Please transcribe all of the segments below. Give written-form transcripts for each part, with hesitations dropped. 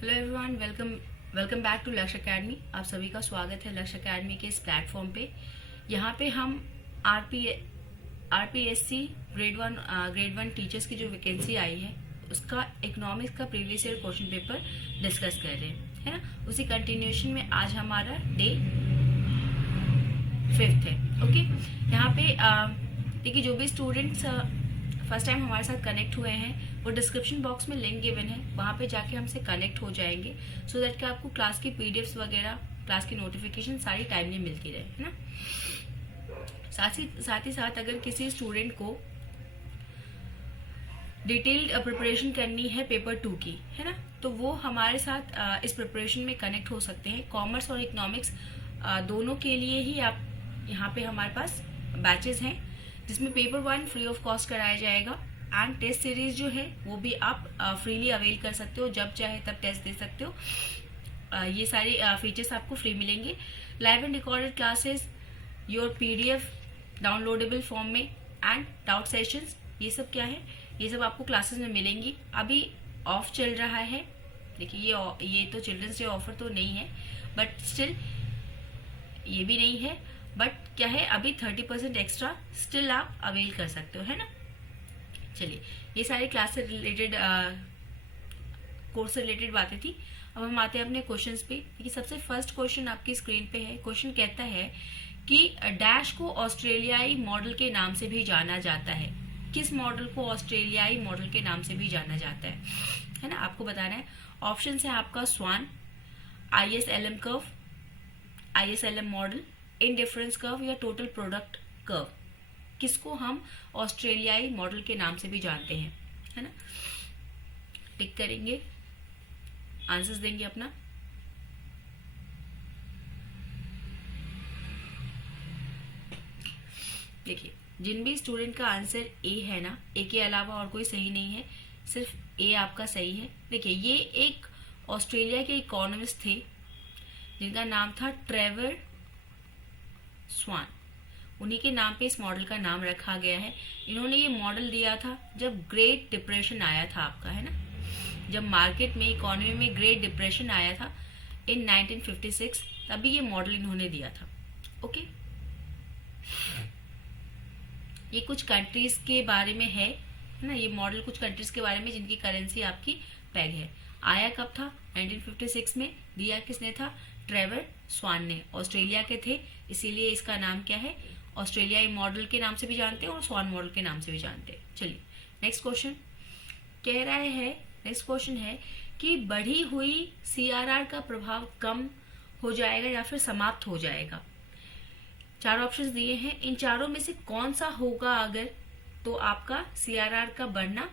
Hello everyone, welcome back to Lakshya academy. आप सभी का स्वागत है लक्ष्य एकेडमी के इस प्लेटफॉर्म पे। यहाँ पे हम आरपीएससी ग्रेड वन टीचर्स की जो वैकेंसी आई है उसका इकोनॉमिक्स का previous year question paper discuss कर रहे हैं, है ना। उसी कंटिन्यूएशन में आज हमारा डे 5th है। ओके, यहाँ पे देखिए जो भी स्टूडेंट्स फर्स्ट टाइम हमारे साथ कनेक्ट हुए हैं वो डिस्क्रिप्शन बॉक्स में लिंक गिवन है, वहां पे जाके हमसे कनेक्ट हो जाएंगे सो दैट कि आपको क्लास की पीडीएफ्स वगैरह, क्लास की नोटिफिकेशन सारी टाइमली मिलती रहे, है ना। साथ ही साथ अगर किसी स्टूडेंट को डिटेल्ड प्रिपरेशन करनी है पेपर 2 की, है ना, तो वो हमारे साथ इस प्रिपरेशन में कनेक्ट हो सकते हैं। कॉमर्स और इकोनॉमिक्स दोनों के लिए ही आप यहाँ पे हमारे पास बैचेस हैं जिसमें पेपर 1 फ्री ऑफ कॉस्ट कराया जाएगा एंड टेस्ट सीरीज जो है वो भी आप फ्रीली अवेल कर सकते हो, जब चाहे तब टेस्ट दे सकते हो। ये सारी फीचर्स आपको फ्री मिलेंगे। Live and recorded classes, your PDF downloadable form में एंड डाउट सेशंस, ये सब क्या है, ये सब आपको क्लासेस में मिलेंगी। अभी ऑफ चल रहा है, देखिए ये तो चिल्ड्रंस डे ऑफर तो नहीं है, बट स्टिल ये भी नहीं है, बट क्या है, अभी 30% एक्स्ट्रा स्टिल आप अवेल कर सकते हो, है ना। चलिए, ये सारी क्लास से रिलेटेड, कोर्स से रिलेटेड बातें थी। अब हम आते हैं अपने क्वेश्चंस पे। देखिए सबसे फर्स्ट क्वेश्चन आपकी स्क्रीन पे है। क्वेश्चन कहता है कि डैश को ऑस्ट्रेलियाई मॉडल के नाम से भी जाना जाता है। किस मॉडल को ऑस्ट्रेलियाई मॉडल के नाम से भी जाना जाता है ना, आपको बताना है। ऑप्शन है आपका स्वान, ISLM curve, ISLM model, indifference curve या टोटल प्रोडक्ट कर्व। किसको हम ऑस्ट्रेलियाई मॉडल के नाम से भी जानते हैं, है ना। टिक करेंगे, आंसर्स देंगे अपना। देखिए जिन भी स्टूडेंट का आंसर ए है ना, ए के अलावा और कोई सही नहीं है, सिर्फ ए आपका सही है। देखिए ये एक ऑस्ट्रेलिया के इकोनॉमिस्ट थे जिनका नाम था ट्रेवर स्वान, उन्हीं के नाम पे इस मॉडल का नाम रखा गया है। इन्होंने ये मॉडल दिया था जब ग्रेट डिप्रेशन आया था आपका, है ना, जब मार्केट में, इकोनॉमी में ग्रेट डिप्रेशन आया था इन 1956, तभी ये मॉडल इन्होंने दिया था। ओके, ये कुछ कंट्रीज के बारे में है ना, ये मॉडल कुछ कंट्रीज के बारे में जिनकी करेंसी आपकी पेग है। आया कब था? 1956 में। दिया किसने था? ट्रेवर स्वान ने, ऑस्ट्रेलिया के थे, इसीलिए इसका नाम क्या है, ऑस्ट्रेलियाई मॉडल के नाम से भी जानते हैं और स्वान मॉडल के नाम से भी जानते हैं। चलिए नेक्स्ट क्वेश्चन कह रहा है, नेक्स्ट क्वेश्चन है कि बढ़ी हुई CRR का प्रभाव कम हो जाएगा या फिर समाप्त हो जाएगा। 4 ऑप्शंस दिए हैं, इन चारों में से कौन सा होगा अगर, तो आपका CRR का बढ़ना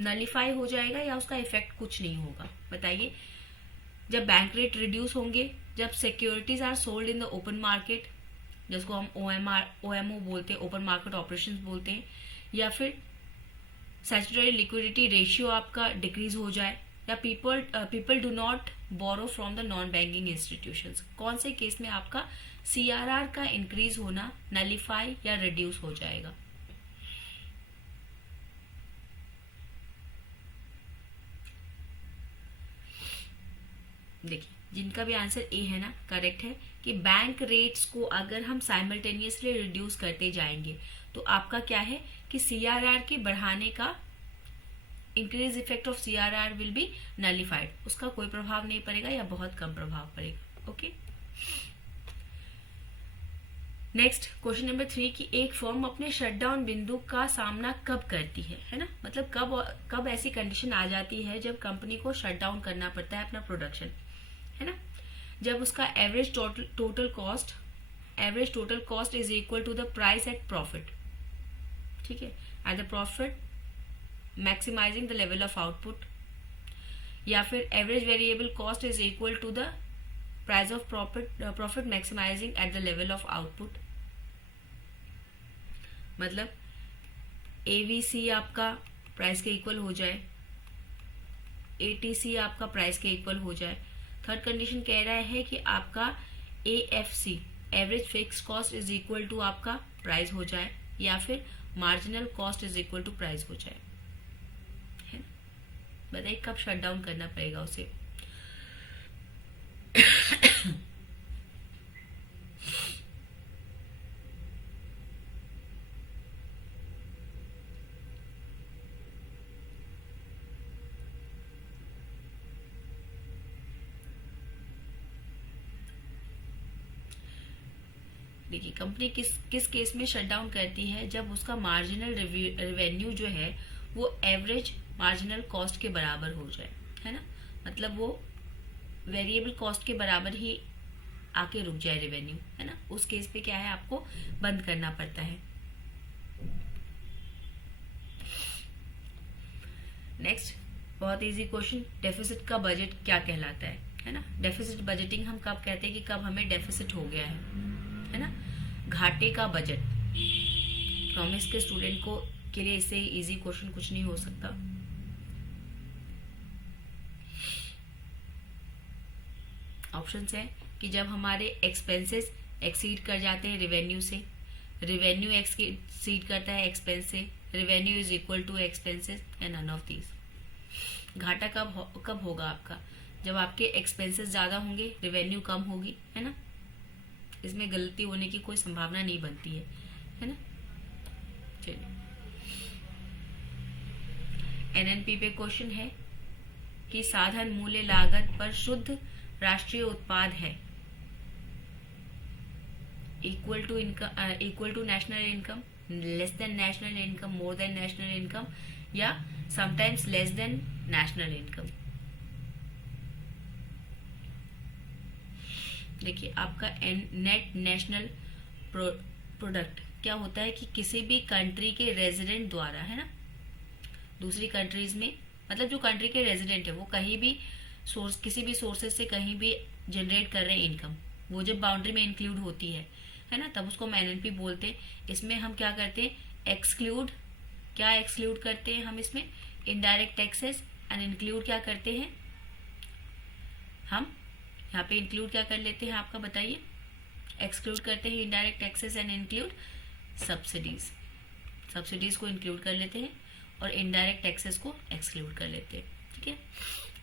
नलीफाई हो जाएगा या उसका इफेक्ट कुछ नहीं होगा। बताइए। जब बैंक रेट रिड्यूस होंगे, जब securities are sold in the open market, जिसको हम OMO बोलते हैं, ओपन मार्केट ऑपरेशंस बोलते हैं, या फिर स्टैट्यूटरी लिक्विडिटी रेशियो आपका डिक्रीज हो जाए, या people do not borrow from the non banking institutions. कौन से केस में आपका CRR का इंक्रीज होना नलीफाई या रिड्यूस हो जाएगा? देखिए जिनका भी आंसर ए है ना, करेक्ट है कि बैंक रेट्स को अगर हम साइमल्टेनियसली रिड्यूस करते जाएंगे तो आपका क्या है कि CRR के बढ़ाने का, increase effect of CRR will be nullified, उसका कोई प्रभाव नहीं पड़ेगा या बहुत कम प्रभाव पड़ेगा। ओके, नेक्स्ट क्वेश्चन नंबर 3 कि एक फर्म अपने शटडाउन बिंदु का सामना कब करती है ना, मतलब कब ऐसी कंडीशन आ जाती है जब कंपनी को शट डाउन करना पड़ता है अपना प्रोडक्शन, है ना। जब उसका average total cost is equal to the price at profit, ठीक है, at the profit maximising the level of output, या फिर average variable cost is equal to the price of profit maximising at the level of output. मतलब AVC आपका price के equal हो जाए, ATC आपका प्राइस के इक्वल हो जाए। थर्ड कंडीशन कह रहा है कि आपका AFC average fix cost is equal to आपका प्राइस हो जाए, या फिर marginal cost is equal to price हो जाए, है ना। बताइए कब शट डाउन करना पड़ेगा उसे। देखिए कंपनी किस किस केस में शट डाउन करती है, जब उसका मार्जिनल रेवेन्यू जो है वो एवरेज मार्जिनल कॉस्ट के बराबर हो जाए, है ना, मतलब वो वेरिएबल कॉस्ट के बराबर ही आके रुक जाए रेवेन्यू, है ना, उस केस पे क्या है आपको बंद करना पड़ता है। नेक्स्ट बहुत इजी क्वेश्चन, डेफिसिट का बजट क्या कहलाता है ना। डेफिसिट बजटिंग हम कब कहते हैं कि कब हमें डेफिसिट हो गया है ना। घाटे का बजट, इकोनॉमिक्स के स्टूडेंट को के लिए इससे इजी क्वेश्चन कुछ नहीं हो सकता। ऑप्शंस है कि जब हमारे एक्सपेंसेस एक्सीड कर जाते हैं रेवेन्यू से, रेवेन्यू एक्सीड करता है एक्सपेंस से, revenue is equal to expenses, and none of these. घाटा कब होगा आपका, जब आपके एक्सपेंसेस ज्यादा होंगे, रेवेन्यू कम होगी, है ना, इसमें गलती होने की कोई संभावना नहीं बनती है ना। चलिए एनएनपी पे क्वेश्चन है कि साधन मूल्य लागत पर शुद्ध राष्ट्रीय उत्पाद है equal to national income, less than national income, more than national income, या sometimes less than national income. देखिए आपका नेट नेशनल प्रोडक्ट क्या होता है कि किसी भी कंट्री के रेजिडेंट द्वारा, है ना, दूसरी कंट्रीज में, मतलब जो कंट्री के रेजिडेंट है वो कहीं भी किसी भी सोर्सेज से कहीं भी जनरेट कर रहे हैं इनकम, वो जब बाउंड्री में इंक्लूड होती है ना, तब उसको हम एनएनपी बोलते हैं। इसमें हम क्या करते हैं, एक्सक्लूड करते हैं हम इसमें इनडायरेक्ट टैक्सेस, एंड इंक्लूड क्या करते हैं हम यहाँ पे, इंक्लूड क्या कर लेते हैं आपका बताइए, एक्सक्लूड करते हैं indirect taxes and include subsidies को इंक्लूड कर लेते हैं और इनडायरेक्ट टैक्सेस को एक्सक्लूड कर लेते हैं। ठीक है,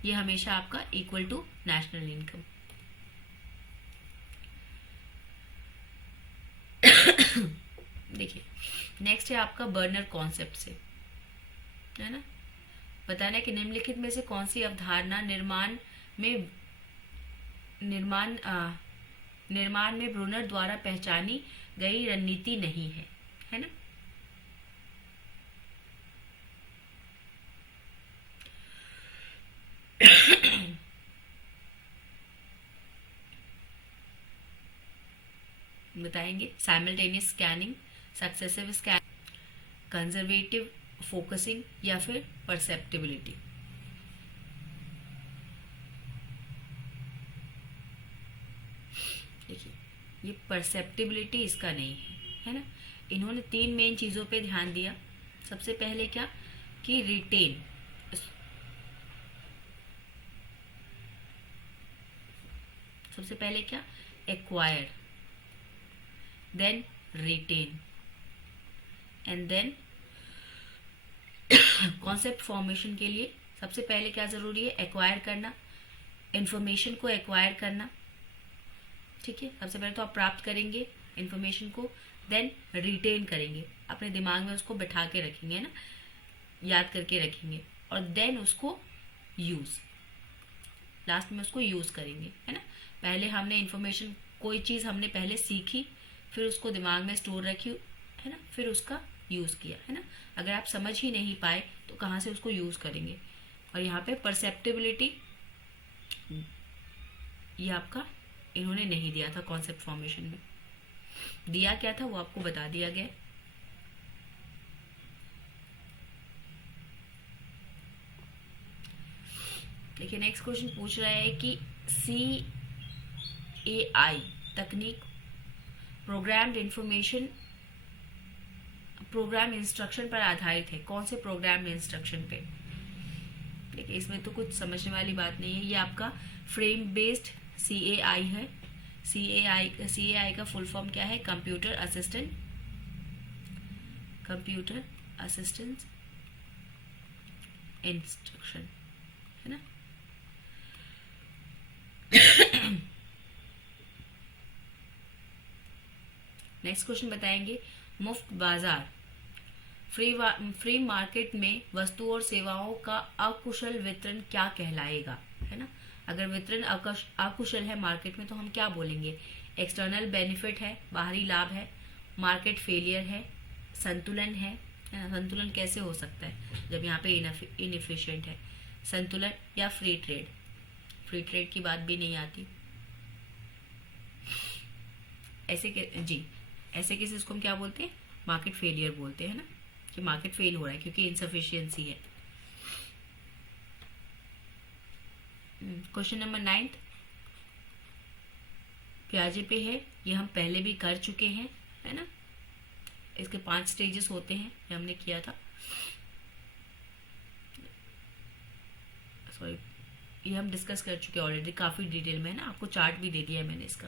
ये हमेशा आपका इक्वल टू नेशनल इनकम। देखिए नेक्स्ट है आपका बर्नर कॉन्सेप्ट से, है ना, बताना है कि निम्नलिखित में से कौन सी अवधारणा निर्माण में ब्रूनर द्वारा पहचानी गई रणनीति नहीं है ना। बताएंगे simultaneous scanning, successive scanning, conservative focusing, या फिर परसेप्टिबिलिटी। देखिए ये परसेप्टिबिलिटी इसका नहीं है ना। इन्होंने 3 मेन चीजों पे ध्यान दिया। सबसे पहले क्या कि रिटेन, सबसे पहले क्या acquire, then retain, and then concept formation के लिए सबसे पहले क्या जरूरी है, एक्वायर करना, इंफॉर्मेशन को एक्वायर करना। ठीक है, सबसे पहले तो आप प्राप्त करेंगे इंफॉर्मेशन को, देन रिटेन करेंगे, अपने दिमाग में उसको बैठा के रखेंगे, है ना, याद करके रखेंगे, और देन उसको यूज, लास्ट में उसको यूज करेंगे, है ना। पहले हमने इंफॉर्मेशन, कोई चीज हमने पहले सीखी, फिर उसको दिमाग में स्टोर रखी, है ना, फिर उसका यूज किया, है ना। अगर आप समझ ही नहीं पाए तो कहाँ से उसको यूज करेंगे। और यहाँ पे परसेप्टिबिलिटी ये आपका इन्होंने नहीं दिया था कॉन्सेप्ट फॉर्मेशन में, दिया क्या था वो आपको बता दिया गया। देखिए नेक्स्ट क्वेश्चन पूछ रहा है कि CAI तकनीक प्रोग्राम इंस्ट्रक्शन पर आधारित है। कौन से प्रोग्राम इंस्ट्रक्शन पे? देखिए इसमें तो कुछ समझने वाली बात नहीं है। ये आपका फ्रेम बेस्ड CAI है। CAI का फुल फॉर्म क्या है? कंप्यूटर असिस्टेंट इंस्ट्रक्शन, है ना। नेक्स्ट क्वेश्चन बताएंगे, मुफ्त बाजार फ्री मार्केट में वस्तुओं और सेवाओं का अकुशल वितरण क्या कहलाएगा, है ना। अगर वितरण अकुशल है मार्केट में तो हम क्या बोलेंगे? एक्सटर्नल बेनिफिट है, बाहरी लाभ है, मार्केट फेलियर है, संतुलन है ना। संतुलन कैसे हो सकता है जब यहाँ पे इनएफिशिएंट है, संतुलन या फ्री ट्रेड, फ्री ट्रेड की बात भी नहीं आती। ऐसे केसेस को हम क्या बोलते हैं, मार्केट फेलियर बोलते हैं ना, कि मार्केट फेल हो रहा है क्योंकि इनसफिशियंसी है। क्वेश्चन नंबर 9 प्याजे पे है, ये हम पहले भी कर चुके हैं, है ना। इसके 5 स्टेजेस होते हैं, ये हमने किया था, सॉरी ये हम डिस्कस कर चुके हैं ऑलरेडी काफी डिटेल में, है ना। आपको चार्ट भी दे दिया है मैंने इसका।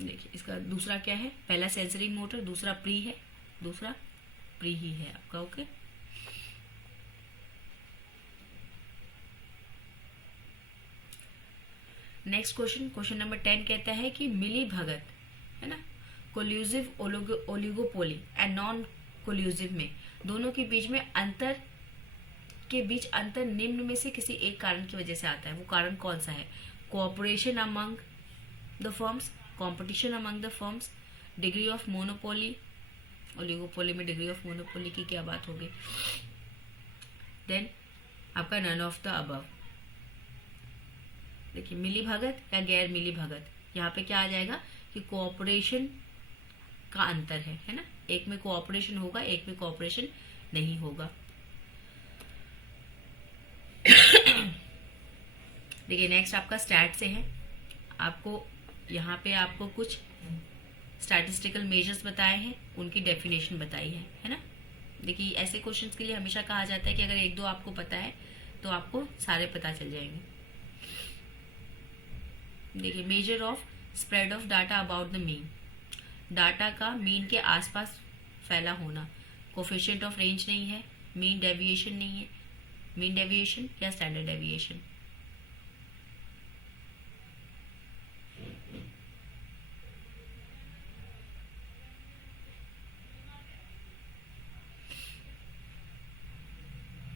देखिए इसका दूसरा क्या है, पहला सेंसरी मोटर, दूसरा प्री है, दूसरा प्री ही है आपका। Okay, next question, question number 10 कहता है कि मिली भगत, है ना, collusive oligopoly and non collusive में दोनों के बीच में अंतर निम्न में से किसी एक कारण की वजह से आता है। वो कारण कौन सा है? Cooperation among the firms, competition among the firms, degree of monopoly, oligopoly में डिग्री ऑफ मोनोपोली की क्या बात होगी, देन आपका नन ऑफ द अबव। देखिए मिली भगत या गैर मिली भगत, यहाँ पे क्या आ जाएगा कि कोऑपरेशन का अंतर है ना। एक में कोऑपरेशन होगा, एक में कोऑपरेशन नहीं होगा। देखिए नेक्स्ट आपका स्टैट से है, आपको यहाँ पे आपको कुछ स्टैटिस्टिकल मेजर्स बताए हैं, उनकी डेफिनेशन बताई है ना। देखिए ऐसे क्वेश्चंस के लिए हमेशा कहा जाता है कि अगर एक दो आपको पता है तो आपको सारे पता चल जाएंगे। देखिए measure of spread of data about the mean, data का मीन के आसपास फैला होना, कोफिशिएंट ऑफ रेंज नहीं है, मीन डेविएशन नहीं है, मीन डेविएशन या स्टैंडर्ड डेविएशन।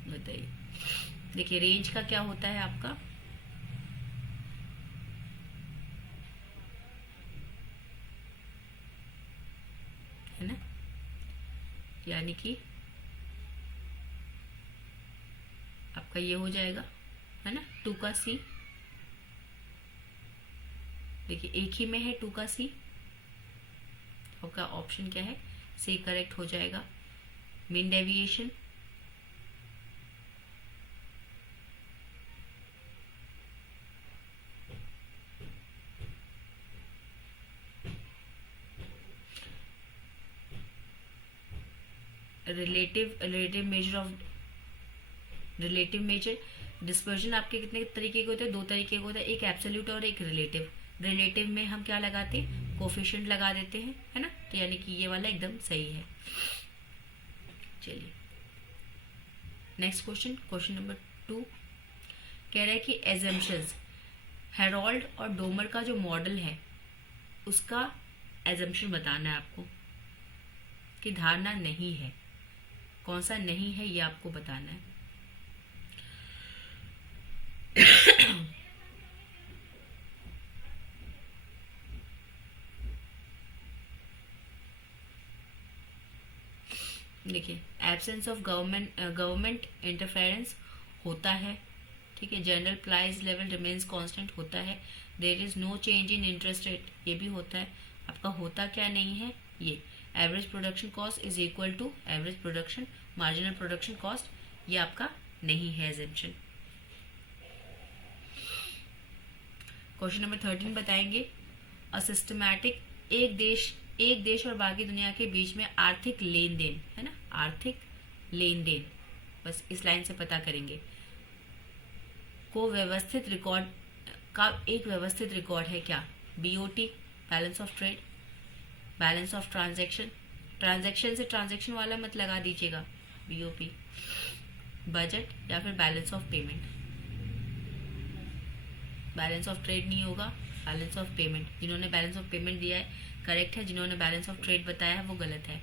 बताइए। देखिए रेंज का क्या होता है आपका, है ना, यानी कि आपका ये हो जाएगा, है ना, 2 का सी। देखिए एक ही में है 2 का सी, आपका ऑप्शन क्या है, सी करेक्ट हो जाएगा। Mean deviation, relative major, dispersion आपके कितने तरीके के होते हैं, 2 तरीके के होते हैं, एक एब्सोल्यूट और एक रिलेटिव। रिलेटिव में हम क्या लगाते हैं, कोफिशिएंट लगा देते हैं, है ना, तो यानी कि ये वाला एकदम सही है। चलिए नेक्स्ट क्वेश्चन, क्वेश्चन नंबर 2 कह रहा है कि एजम्पशंस, हेरोल्ड और डोमर का जो मॉडल है उसका एजम्पशन बताना है आपको, कि धारणा नहीं है, कौन सा नहीं है ये आपको बताना है। देखिए एब्सेंस ऑफ गवर्नमेंट इंटरफेरेंस होता है, ठीक है। General price level remains constant होता है। There is no change in interest rate, ये भी होता है। आपका होता क्या नहीं है, ये average production cost is equal to average production marginal production cost, ये आपका नहीं है एजम्पशन। क्वेश्चन नंबर 13 बताएंगे, अ सिस्टमैटिक, एक देश और बाकी दुनिया के बीच में आर्थिक लेन देन, है ना, आर्थिक लेन देन, बस इस लाइन से पता करेंगे, को व्यवस्थित रिकॉर्ड का एक व्यवस्थित रिकॉर्ड है क्या, BOT, balance of trade, balance of transaction, transaction से ट्रांजैक्शन वाला मत लगा दीजिएगा, बीओपी, बजट या फिर balance of payment. Balance of trade नहीं होगा, बैलेंस ऑफ पेमेंट। जिन्होंने बैलेंस ऑफ पेमेंट दिया है करेक्ट है, जिन्होंने बैलेंस ऑफ ट्रेड बताया है वो गलत है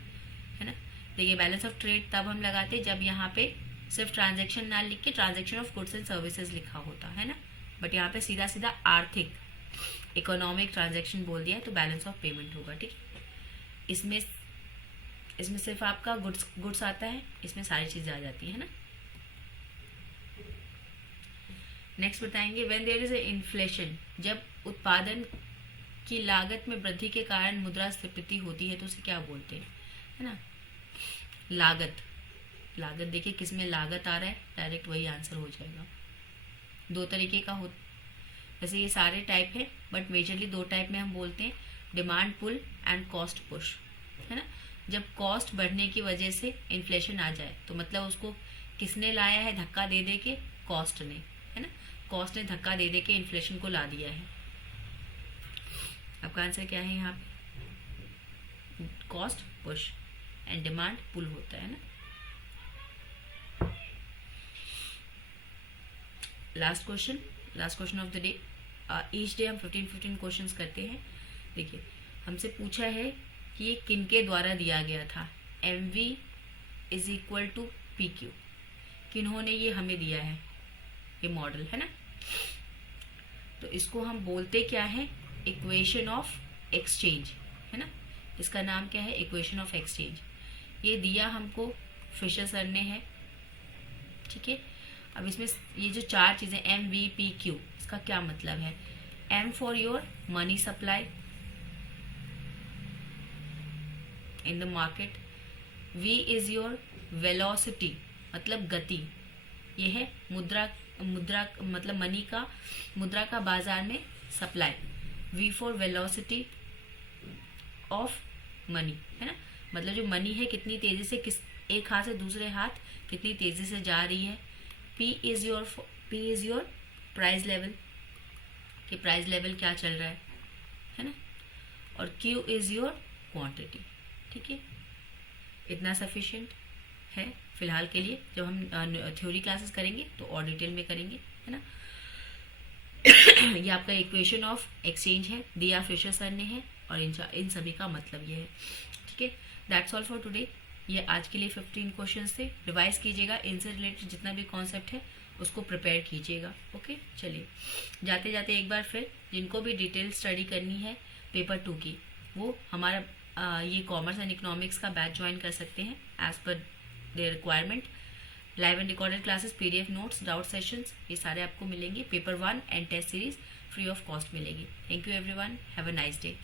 ना। देखिए बैलेंस ऑफ ट्रेड तब हम लगाते जब यहाँ पे सिर्फ ट्रांजैक्शन ना लिख के transaction of goods and services लिखा होता है ना, बट यहाँ पे सीधा सीधा आर्थिक इकोनॉमिक ट्रांजैक्शन बोल दिया तो बैलेंस ऑफ पेमेंट होगा। ठीक है, इसमें सिर्फ आपका गुड्स आता है, इसमें सारी चीजें आ जाती है ना। नेक्स्ट बताएंगे when there is a inflation, जब उत्पादन की लागत में वृद्धि के कारण मुद्रास्फीति होती है तो उसे क्या बोलते हैं, है ना। लागत देखिए किस में लागत आ रहा है, डायरेक्ट वही आंसर हो जाएगा। दो तरीके का हो, वैसे ये सारे टाइप है बट मेजरली दो टाइप में हम बोलते हैं, demand pull and cost push, है ना। जब कॉस्ट बढ़ने की वजह से इन्फ्लेशन आ जाए तो मतलब उसको किसने लाया है, धक्का दे दे के कॉस्ट ने, है ना। कॉस्ट ने धक्का दे दे के इन्फ्लेशन को ला दिया है। आपका आंसर क्या है यहाँ पे, cost push and demand pull होता है ना। Last question of the day. Each day हम 15 क्वेश्चंस करते हैं। देखिए हमसे पूछा है कि ये किनके द्वारा दिया गया था, MV is equal to PQ, किन्होंने ये हमें दिया है ये मॉडल, है ना। तो इसको हम बोलते क्या है, इक्वेशन ऑफ एक्सचेंज, है ना। इसका नाम क्या है, इक्वेशन ऑफ एक्सचेंज। ये दिया हमको फिशर सर ने है, ठीक है। अब इसमें ये जो चार चीजें MVPQ, इसका क्या मतलब है, M for your money supply in the market, V is your velocity मतलब गति, ये है मुद्रा मतलब मनी का, मुद्रा का बाजार में supply, V for velocity of money, है ना। मतलब जो मनी है कितनी तेजी से किस एक हाथ से दूसरे हाथ कितनी तेजी से जा रही है। P is your price level, कि प्राइस लेवल क्या चल रहा है ना। और Q इज योर क्वांटिटी, ठीक है। इतना सफिशिएंट है फिलहाल के लिए। जब हम थ्योरी क्लासेस करेंगे तो और डिटेल में करेंगे, है ना। ये आपका इक्वेशन ऑफ एक्सचेंज है, दिया फिशर सर ने है, और इन सभी का मतलब ये है, ठीक है। That's all for today. ये आज के लिए 15 क्वेश्चंस थे। रिवाइज कीजिएगा, इनसे रिलेटेड जितना भी कॉन्सेप्ट है उसको प्रिपेयर कीजिएगा। ओके, चलिए जाते जाते एक बार फिर जिनको भी डिटेल स्टडी करनी है पेपर 2 की, वो हमारा ये कॉमर्स एंड इकोनॉमिक्स का बैच ज्वाइन कर सकते हैं as per their requirement. Live and recorded classes, PDF notes, doubt sessions, ये सारे आपको मिलेंगे। Paper 1 and test series free of cost मिलेगी। Thank you everyone, have a nice day.